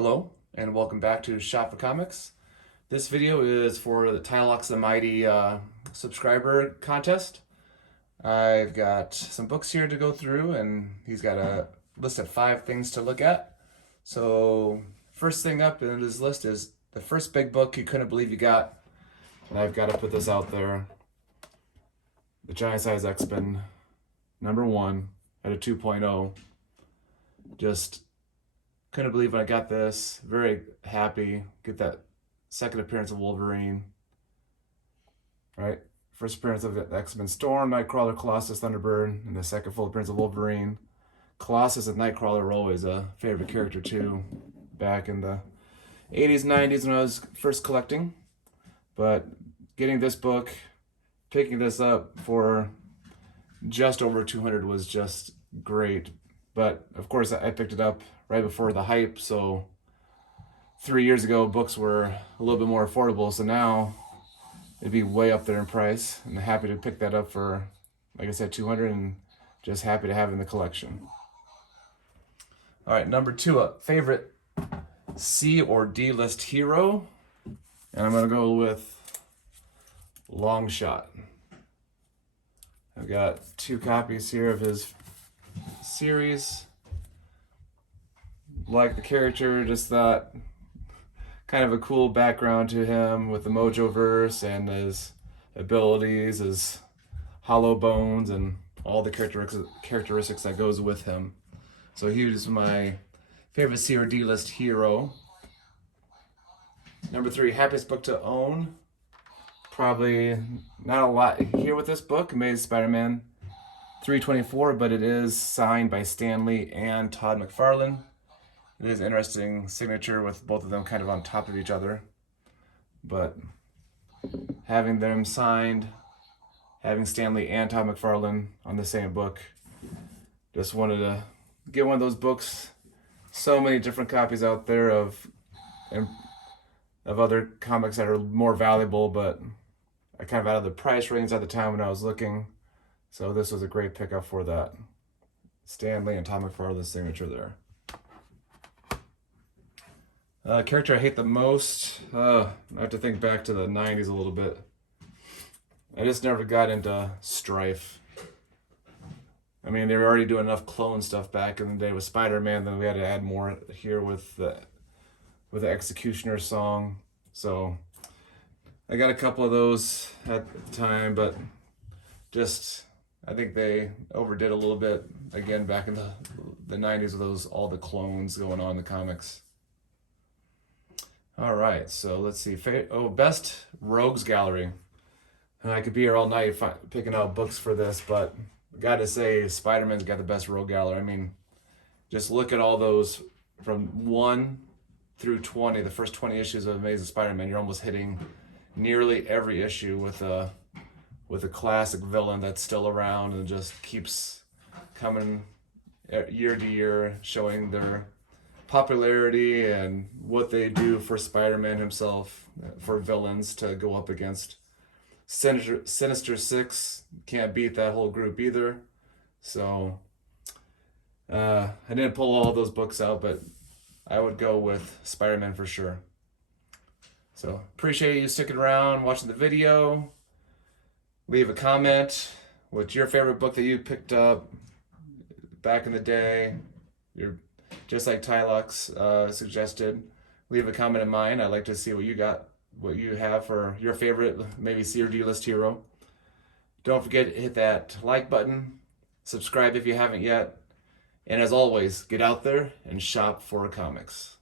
Hello, and welcome back to Shop for Comics. This video is for the Tylox the Mighty subscriber contest. I've got some books here to go through, and he's got a list of 5 things to look at. So, first thing up in his list is the first big book you couldn't believe you got. And I've got to put this out there. The Giant Size XMen, #1 at a 2.0. Just couldn't believe when I got this. Very happy. Get that second appearance of Wolverine. Right? First appearance of the X-Men Storm, Nightcrawler, Colossus, Thunderbird, and the second full appearance of Wolverine. Colossus and Nightcrawler were always a favorite character too, back in the 80s, 90s when I was first collecting. But getting this book, picking this up for just over 200 was just great. But of course I picked it up right before the hype, so 3 years ago books were a little bit more affordable, so now it'd be way up there in price. And I'm happy to pick that up for, like I said, 200, and just happy to have it in the collection. All right, #2, a favorite C or D list hero, and I'm gonna go with Longshot. I've got 2 copies here of his series. Like the character, just thought kind of a cool background to him with the Mojoverse and his abilities, his hollow bones, and all the characteristics that goes with him. So he was my favorite C or D list hero. #3, happiest book to own. Probably not a lot here with this book, Amazing Spider-Man 324, but it is signed by Stan Lee and Todd McFarlane. It is an interesting signature with both of them kind of on top of each other. But having them signed, having Stan Lee and Todd McFarlane on the same book, just wanted to get one of those books. So many different copies out there of other comics that are more valuable, but I kind of out of the price range at the time when I was looking. So this was a great pickup for that. Stan Lee and Todd McFarlane's signature there. Character I hate the most. I have to think back to the 90s a little bit. I just never got into Strife. I mean, they were already doing enough clone stuff back in the day with Spider-Man, then we had to add more here with the Executioner song. So I got a couple of those at the time, but just I think they overdid a little bit again back in the 90s with all the clones going on in the comics. All right, so let's see. Best Rogues Gallery. And I could be here all night picking out books for this, but gotta say, Spider-Man's got the best Rogue Gallery. I mean, just look at all those from 1 through 20, the first 20 issues of Amazing Spider-Man. You're almost hitting nearly every issue with a classic villain that's still around and just keeps coming year to year, showing their popularity and what they do for Spider-Man himself, for villains to go up against. Sinister Six, can't beat that whole group either. So I didn't pull all those books out, but I would go with Spider-Man for sure. So appreciate you sticking around, watching the video. Leave a comment. What's your favorite book that you picked up back in the day? You're just like Tylox suggested. Leave a comment of mine. I'd like to see what you have for your favorite, maybe C or D list hero. Don't forget to hit that like button. Subscribe if you haven't yet. And as always, get out there and shop for comics.